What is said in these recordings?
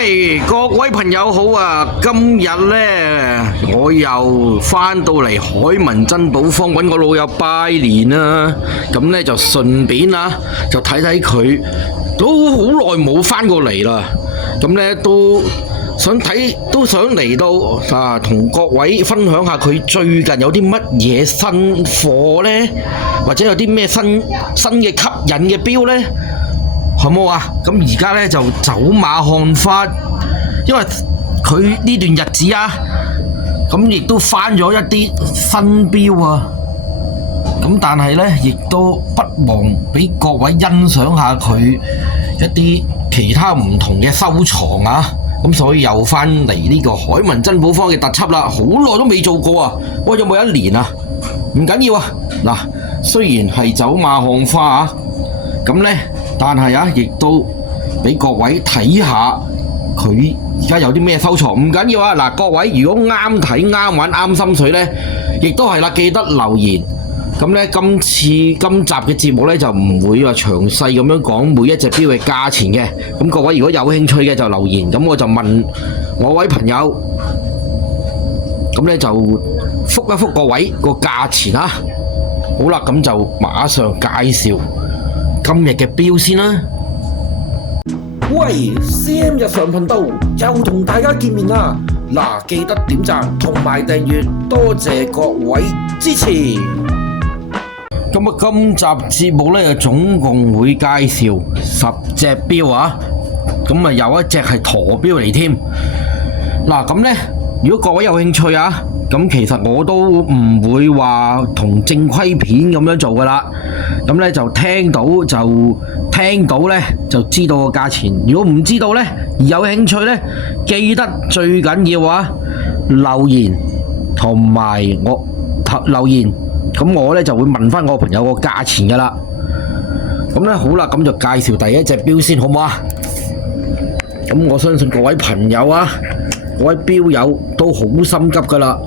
喂，各位朋友好啊！今日呢，我又翻到嚟海文珍寶坊揾我老友拜年啦。咁呢，就順便啊，就睇睇佢都好耐冇翻過嚟啦。咁呢，都想嚟到啊，同各位分享下佢最近有啲乜嘢新貨呢，或者有啲咩新嘅吸引嘅錶呢？好冇啊？咁而家呢，就走馬看花，因為佢呢段日子啊，咁亦都翻咗一啲新錶啊。咁但係呢，亦都不忘俾各位欣賞下佢一啲其他唔同嘅收藏啊。咁所以又翻嚟呢個海文珍寶坊嘅特輯啦，好耐都未做過啊！喂，有冇一年啊？唔緊要啊！嗱，雖然係走馬看花啊，咁呢。但係啊，亦都俾各位睇下佢而家有啲咩收藏，唔緊要啊！嗱，各位如果啱睇、啱玩、啱心水呢，亦都係啦，記得留言。咁呢，今集嘅節目呢，就唔會話詳細咁樣講每一隻錶嘅價錢嘅。咁各位如果有興趣嘅就留言，咁我就問我位朋友，咁呢就覆一覆各位個價錢啊。好啦，咁就馬上介紹今日嘅錶先啦。喂，CM 日常頻道又同大家見面啦！嗱，記得點讚同埋訂閱，多謝各位支持。咁啊，今集節目呢，總共會介紹10隻錶啊。咁啊，有一隻係陀錶嚟添。嗱，咁呢，如果各位有興趣啊，咁其實我都唔會話同正規片咁樣做噶啦。咁呢就聽到呢就知道個價錢。如果唔知道呢，而有興趣呢，記得最緊要啊留言同埋我留言，咁我呢就會問翻我朋友個價錢噶啦。咁呢好啦，咁就介紹第一隻錶先，好唔好啊？咁我相信各位朋友啊，各位錶友都好心急噶啦。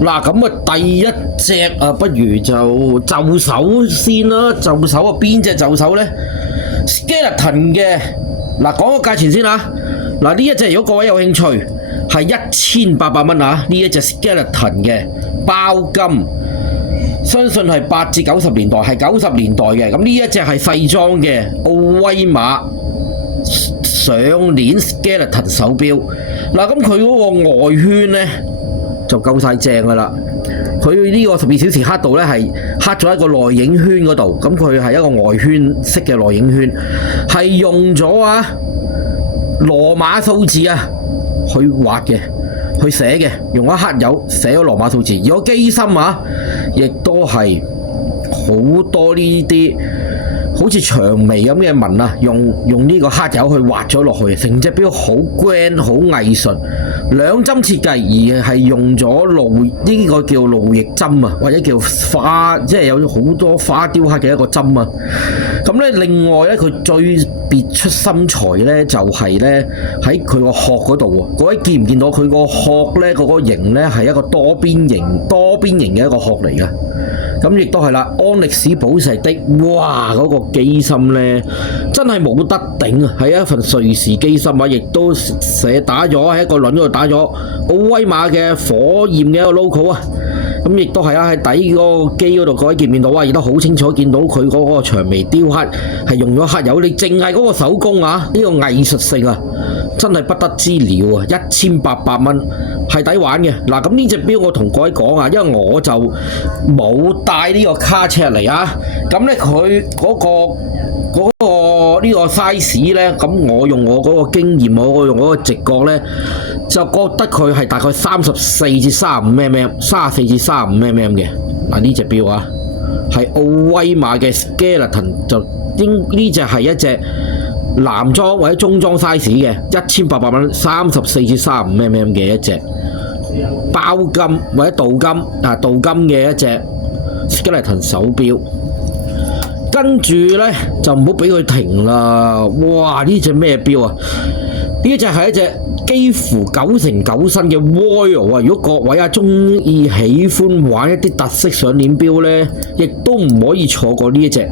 嗱，咁啊第一隻啊，不如就就手先啦。就手啊，邊隻就手呢？ Skeleton 嘅。嗱，講個價錢先啊。嗱，呢一隻如果各位有興趣，係1800蚊啊。呢一隻 Skeleton 嘅包金，相信係8至90年代，係90年代嘅。咁呢一隻係細裝嘅奧威馬上鏈 Skeleton 手錶。嗱，咁佢嗰個外圈呢，就夠晒正噶啦。佢呢個12小時刻度呢，係刻咗一個內影圈嗰度，咁佢係一個外圈式嘅內影圈，係用咗啊羅馬數字啊去畫嘅，去寫嘅，用一黑油寫咗羅馬數字。如果機芯啊，亦都係好多呢啲好似薔薇咁嘅紋啊，用呢個黑油去畫咗落去，成隻錶好 grand 好藝術，兩針設計，而係用咗呢個叫路易針啊，或者叫花，即係有好多花雕刻嘅一個針啊。咁呢，另外呢，佢最別出心裁呢，就係呢喺佢個殼嗰度喎。各位見唔見到佢個殼呢？嗰個形呢，係一個多邊形嘅一個殼嚟嘅。咁亦都係啦，安力士寶石的，哇！嗰個機芯呢，真係冇得頂啊！係一份瑞士機芯啊，亦都打咗喺一個輪嗰度打咗奧威馬嘅火焰嘅一個 logo 啊！咁亦都係啊，喺底嗰個機嗰度，各位見唔見到啊？亦都好清楚見到佢嗰個薔薇雕刻係用咗黑油，你淨係嗰個手工啊，呢個藝術性啊，真係不得之了啊！1800蚊係抵玩嘅。嗱，咁呢隻錶我同各位講啊，因為我就冇帶呢個卡尺嚟啊，咁呢，佢呢個 size 呢，咁我用我嗰個經驗，我用嗰個直覺呢，就覺得佢係大概34至35 mm 嘅。嗱，呢隻錶啊，係奧威馬嘅 Skeleton， 就呢隻係一隻男裝或者中裝 size 嘅，1800蚊34至35 mm 嘅一隻包金或者鍍金嘅一隻 Skeleton 手錶。跟住呢，就唔好俾佢停啦！哇！呢隻咩錶啊？呢隻係一隻幾乎9成9新嘅 Royal 啊！如果各位中意喜歡玩一啲特色上鏈錶呢，亦都唔可以錯過呢一隻。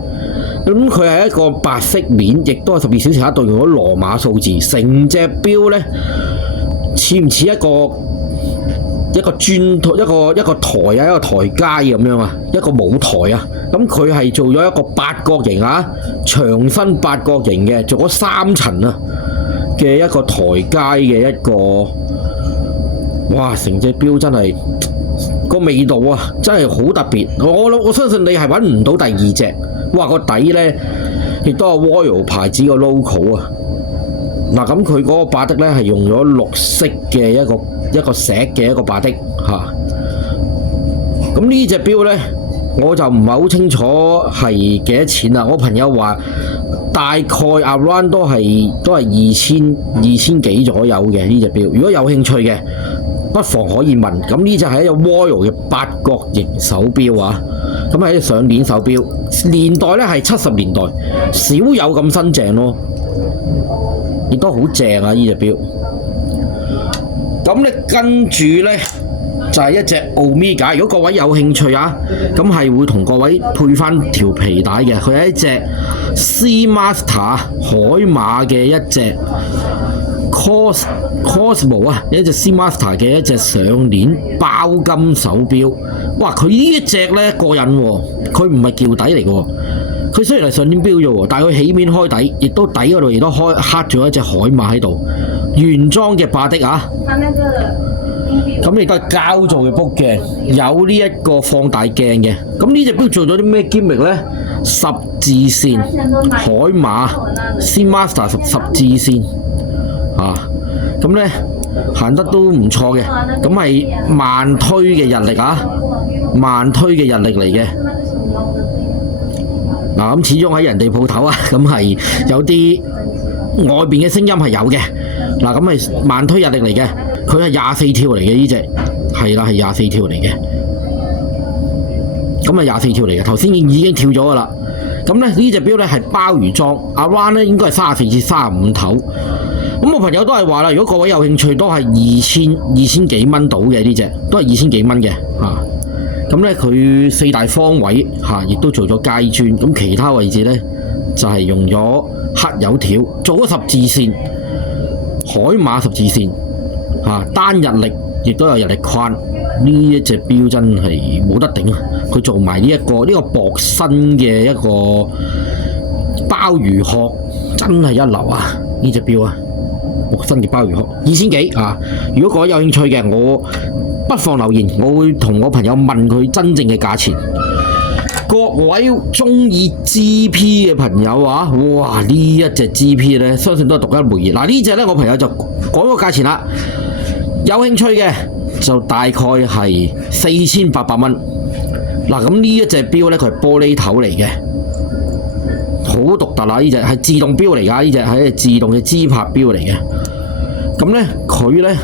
咁佢係一個白色面，亦都係12小時刻度用咗羅馬數字，成隻錶咧似唔似一個台啊，一個台階咁樣啊，一個舞台啊？咁佢係做咗一個八角形啊，長身八角形嘅，做咗3層啊嘅一個台階嘅一個，哇！成隻錶真係個味道啊，真係好特別。我相信你係揾唔到第二隻。哇！個底呢，亦都係 Royal 牌子個 logo 啊。嗱，咁佢嗰個巴的呢係用咗綠色嘅一個石嘅一個巴的嚇。咁呢隻錶呢，我就唔係好清楚係幾多錢啦。我朋友話大概 around 都係2000幾左右嘅呢隻錶。如果有興趣嘅，不妨可以問。咁呢隻係一個 Royal 嘅八角形手錶啊。咁係一隻上鏈手錶，年代咧係70年代，少有咁新淨咯，亦都好正啊！呢隻錶。咁咧跟住咧就係一隻 Omega。如果各位有興趣啊，咁係會同各位配翻條皮帶嘅。佢係一隻 Seamaster 海馬嘅一隻 Cosmo 啊，一隻 Seamaster 嘅一隻上鏈包金手錶。哇！佢呢一隻咧過癮喎，佢唔係撬底嚟嘅喎。佢雖然係上鏈錶啫喎，但係佢起面開底，亦都底嗰度亦都刻咗一隻海馬喺度，原裝嘅巴的啊。咁亦都係膠做嘅卜鏡，有呢一個放大鏡嘅。咁呢隻錶做咗啲咩 gimmick 咧？十字線海馬 Seamaster 十字線啊，咁咧行得都唔錯嘅。咁係慢推嘅日曆啊，慢推嘅日曆嚟嘅。嗱，咁始終喺人哋鋪頭啊，咁係有啲外邊嘅聲音係有嘅。嗱，咁係慢推日曆嚟嘅，佢係24跳嚟嘅呢隻，係啦，係24跳嚟嘅。咁係24跳嚟嘅，頭先已經跳咗噶啦。咁咧呢隻錶咧係鮑魚裝，around咧應該係34至35頭。咁我朋友都係話啦，如果各位有興趣，都係2000幾蚊到嘅呢隻，都係2000幾蚊嘅嚇。咁咧佢4大方位嚇，亦都做咗階磚。咁其他位置咧就係用咗黑油條，做咗十字線，海馬十字線嚇，單日曆亦都有日曆框。呢一隻錶真係冇得頂啊！佢做埋呢個薄身嘅一個鮑魚殼，真係一流啊！呢隻錶啊，薄身嘅鮑魚殼2000幾啊！如果各位有興趣嘅，我不妨留言，我會同我朋友問佢真正嘅價錢。各位中意 GP 嘅朋友啊，哇！呢一隻 GP 咧，相信都係獨一無二。嗱，呢隻咧，我朋友就講個價錢啦。有興趣嘅就大概係4800蚊。嗱，咁呢一隻錶咧，佢係玻璃頭嚟嘅，好獨特啊！呢隻係自動錶嚟㗎，呢隻係一隻自動嘅芝柏錶嚟嘅。咁咧，佢咧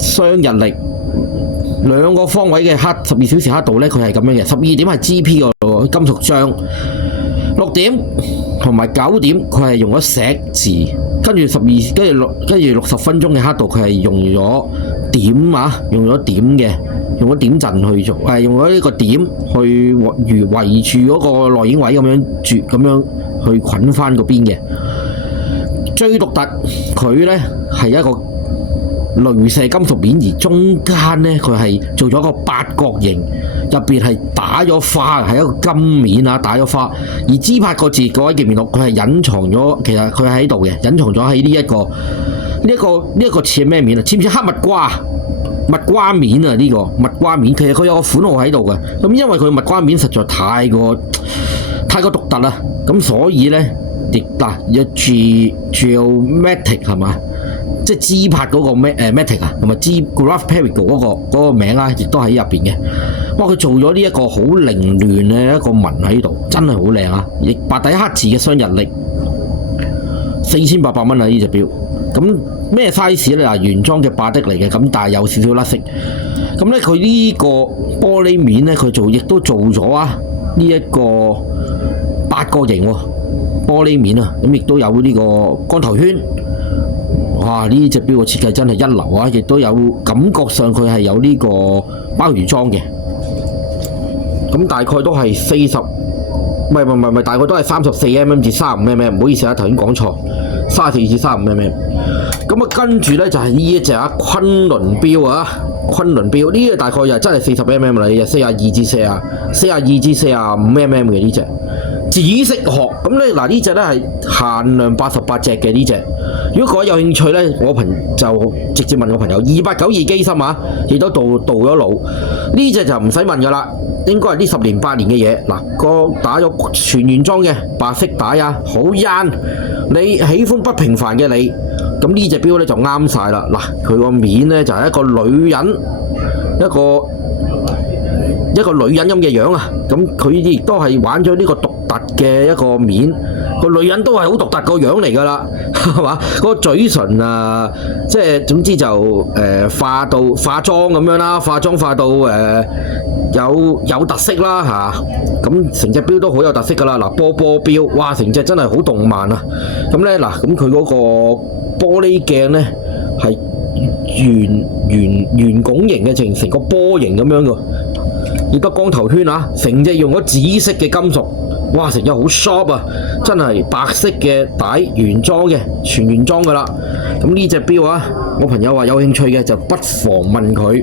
雙日曆，兩個方位嘅12小時刻度咧，佢係咁樣嘅。12點係 GP 個金屬章，6點同埋9點佢係用咗石字，跟住60分鐘嘅刻度佢係用咗點啊，用咗點嘅，用咗點陣去做，用咗呢個點去圍住嗰個內影位咁樣去捆翻個邊嘅。最獨特佢咧係一個鐳射金屬面，而中間咧佢係做咗個八角形，入邊係打咗花，係一個金面啊，打咗花。而芝柏個字各位記唔記到？佢係隱藏咗，其實佢係喺度嘅，隱藏咗喺呢一個似咩面啊？似唔似黑蜜瓜？蜜瓜面啊！呢個蜜瓜面，其實佢有個款號喺度嘅。咁因為佢蜜瓜面實在太過獨特啦，咁所以咧亦有 Geomatic 係嘛？即係芝柏嗰個Matic 啊，同埋Graph Perigo 嗰個名啊，亦都喺入邊嘅。哇！佢做咗呢一個好凌亂嘅一個紋喺度，真係好靚啊！亦白底黑字嘅雙日曆，4800蚊啊！呢隻錶咁咩 size 咧？原裝嘅巴的嚟嘅，咁但係有少少甩色。咁咧佢呢個玻璃面咧，佢亦都做咗啊！呢一個八角形玻璃面啊，咁亦都有呢個光頭圈。哇！呢隻錶嘅設計真係一流啊！亦都有感覺上佢係有呢個鮑魚裝嘅。咁大概都係唔係，大概都係34mm 至35mm，唔好意思啊，頭先講錯，34至35mm。咁啊，跟住咧就係呢一隻啊，昆侖標啊，昆侖標呢個大概又真係40mm 啦，又42至45mm 嘅呢隻。紫色殼咁咧，嗱呢隻咧係限量88隻嘅呢隻。如果各位有興趣咧，我就直接問我朋友2892機芯啊，亦都盜咗路。呢隻就唔使問噶啦，應該係呢10年8年嘅嘢。嗱，個打咗全原裝嘅白色帶啊，好 young。你喜歡不平凡嘅你，咁呢隻錶咧就啱晒啦。嗱，佢個面咧就係一個女人，一個女人咁嘅樣啊。咁佢亦都係玩咗呢個獨特嘅一個面。個女人都係好獨特個樣嚟㗎啦，係嘛？個嘴唇啊，即係總之就化妝咁樣啦，化到有特色啦嚇。咁成隻錶都好有特色㗎啦。嗱，波錶，哇，成隻真係好動漫啊。咁咧嗱，咁佢嗰個玻璃鏡咧係圓拱形嘅，成個波形咁樣㗎，亦都光頭圈啊，成隻用咗紫色嘅金屬。哇！成隻好 sharp 啊，真係白色嘅帶原裝嘅，全原裝噶啦。咁呢隻錶啊，我朋友話有興趣嘅就不妨問佢。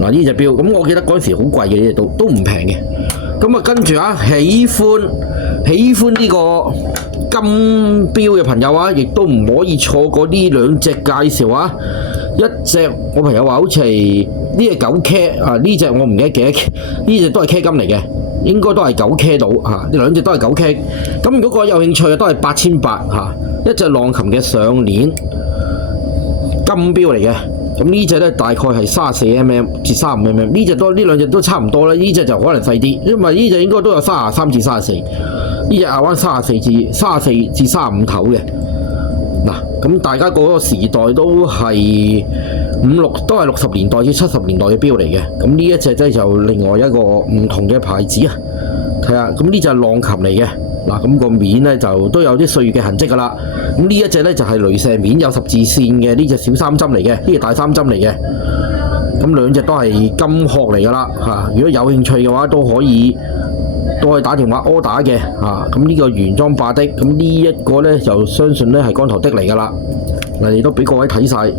嗱，呢隻錶，咁我記得嗰陣時好貴嘅，呢隻都唔平嘅。咁啊，跟住啊，喜歡呢個金錶嘅朋友啊，亦都唔可以錯過呢兩隻介紹啊。一隻我朋友話好似係呢隻9K 啊，呢隻我唔記得幾多，呢隻都係 K 金嚟嘅。應該都係9K 到嚇，呢兩隻都係9K。咁如果各位有興趣嘅，都係8800嚇，一隻浪琴嘅上鏈金錶嚟嘅。咁呢隻咧大概係34mm至35mm，呢兩隻都差唔多啦。呢隻就可能細啲，因為呢隻應該都有33至34，呢隻亞灣34至35頭嘅。嗱，咁大家嗰個時代都係都係60年代至70年代嘅錶嚟嘅。咁呢一隻咧就另外一個唔同嘅牌子啊。睇下，咁呢隻係浪琴嚟嘅。嗱，咁個面咧就都有啲歲月嘅痕跡噶啦。咁呢一隻咧就係雷射面，有十字線嘅，呢隻小3針嚟嘅，呢隻大3針嚟嘅。咁兩隻都係金殼嚟噶啦嚇。如果有興趣嘅話，都可以打電話 order 嘅嚇。咁呢個原裝霸的，咁呢一個咧就相信咧係光頭的嚟噶啦。嚟都俾各位睇晒。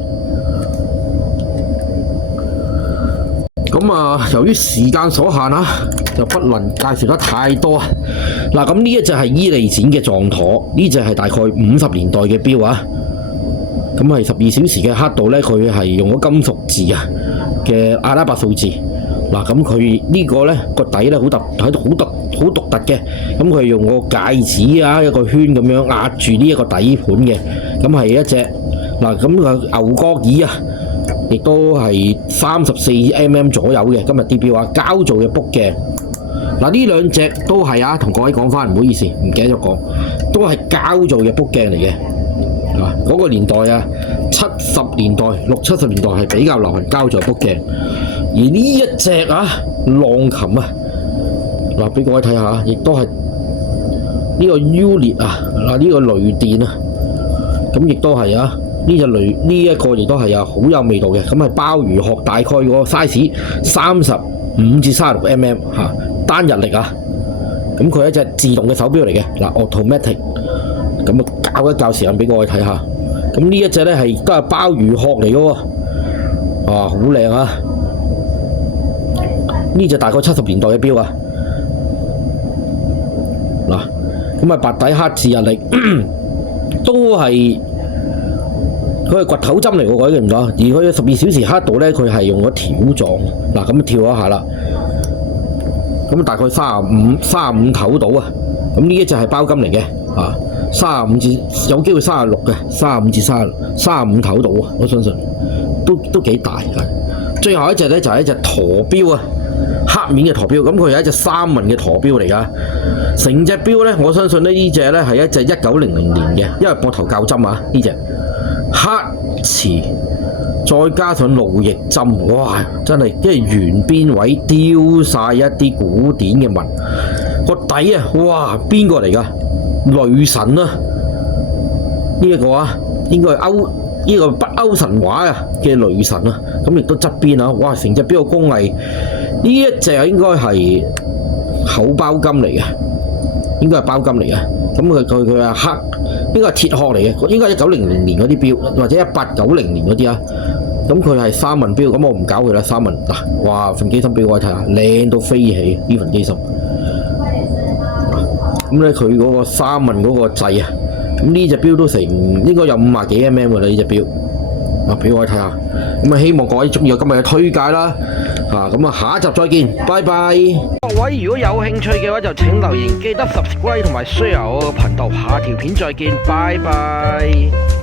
咁啊，由於時間所限啊，就不能介紹得太多啊。嗱，咁呢一隻係伊利展嘅撞舵，呢隻係大概50年代嘅錶啊。咁係12小時嘅刻度咧，佢係用咗金屬字啊嘅阿拉伯數字。嗱，咁佢呢個咧個底咧好獨特嘅。咁佢用個戒指啊一個圈咁樣壓住呢一個底盤嘅。咁係一隻嗱，咁個牛角耳啊，亦都係34mm 左右嘅。今日啲錶啊，膠做嘅卜鏡。嗱，呢兩隻都係啊，同各位講翻，唔好意思，唔記得咗講，都係膠做嘅卜鏡嚟嘅。嗰個年代啊，60年代係比較流行膠做卜鏡。而呢一隻啊浪琴啊，嗱，俾各位睇下，亦都係呢個 Unit 啊，嗱，呢個雷電啊，咁亦都係啊。呢一個亦都係好有味道嘅。咁係鮑魚殼，大概個 size 35至36mm 嚇，單日力啊。咁佢係一隻自動嘅手錶嚟嘅，嗱 automatic。咁啊，較一較時間俾各位睇下。咁呢一隻咧都係鮑魚殼嚟嘅喎，啊，好靚啊！呢隻大概70年代嘅錶啊。嗱，咁啊白底黑字日曆都係。佢係掘頭針嚟喎，各位記唔記得？而佢12小時刻度咧，佢係用咗條狀。嗱，咁跳一下啦，咁大概35頭到啊。咁呢一隻係包金嚟嘅，啊，35至有機會36嘅，35至35頭到啊，我相信都幾大啊。最後一隻咧就係一隻駝錶啊，黑面嘅駝錶。咁佢係一隻3紋嘅駝錶嚟噶。成隻錶咧，我相信呢隻咧係一隻1900年嘅，因為膊頭較針啊，呢隻。黑瓷再加上路易針，哇！真係即係圓邊位雕晒一啲古典嘅紋，個底啊，哇！邊個嚟㗎？雷神啊！呢一個啊，應該係呢個北歐神話啊嘅雷神啊，咁亦都側邊啊，哇！成隻錶嘅工藝，呢一隻應該係厚包金嚟嘅。應該係包金嚟嘅。咁佢係黑，應該係鐵殼嚟嘅，應該係1900年嗰啲錶，或者1890年嗰啲啊。咁佢係三文錶，咁我唔搞佢啦。三文嗱，哇份機芯錶我睇下，靚到飛起呢份機芯。咁咧佢嗰個三文嗰個掣啊，咁呢隻錶都成應該有50幾 mm 㗎啦呢隻錶。俾我睇下。咁啊希望各位中意我今日嘅推介啦。咁啊下一集再見，拜拜。各位如果有興趣嘅話，就請留言，記得 subscribe 同埋 share 我個頻道。下條片再見，拜拜。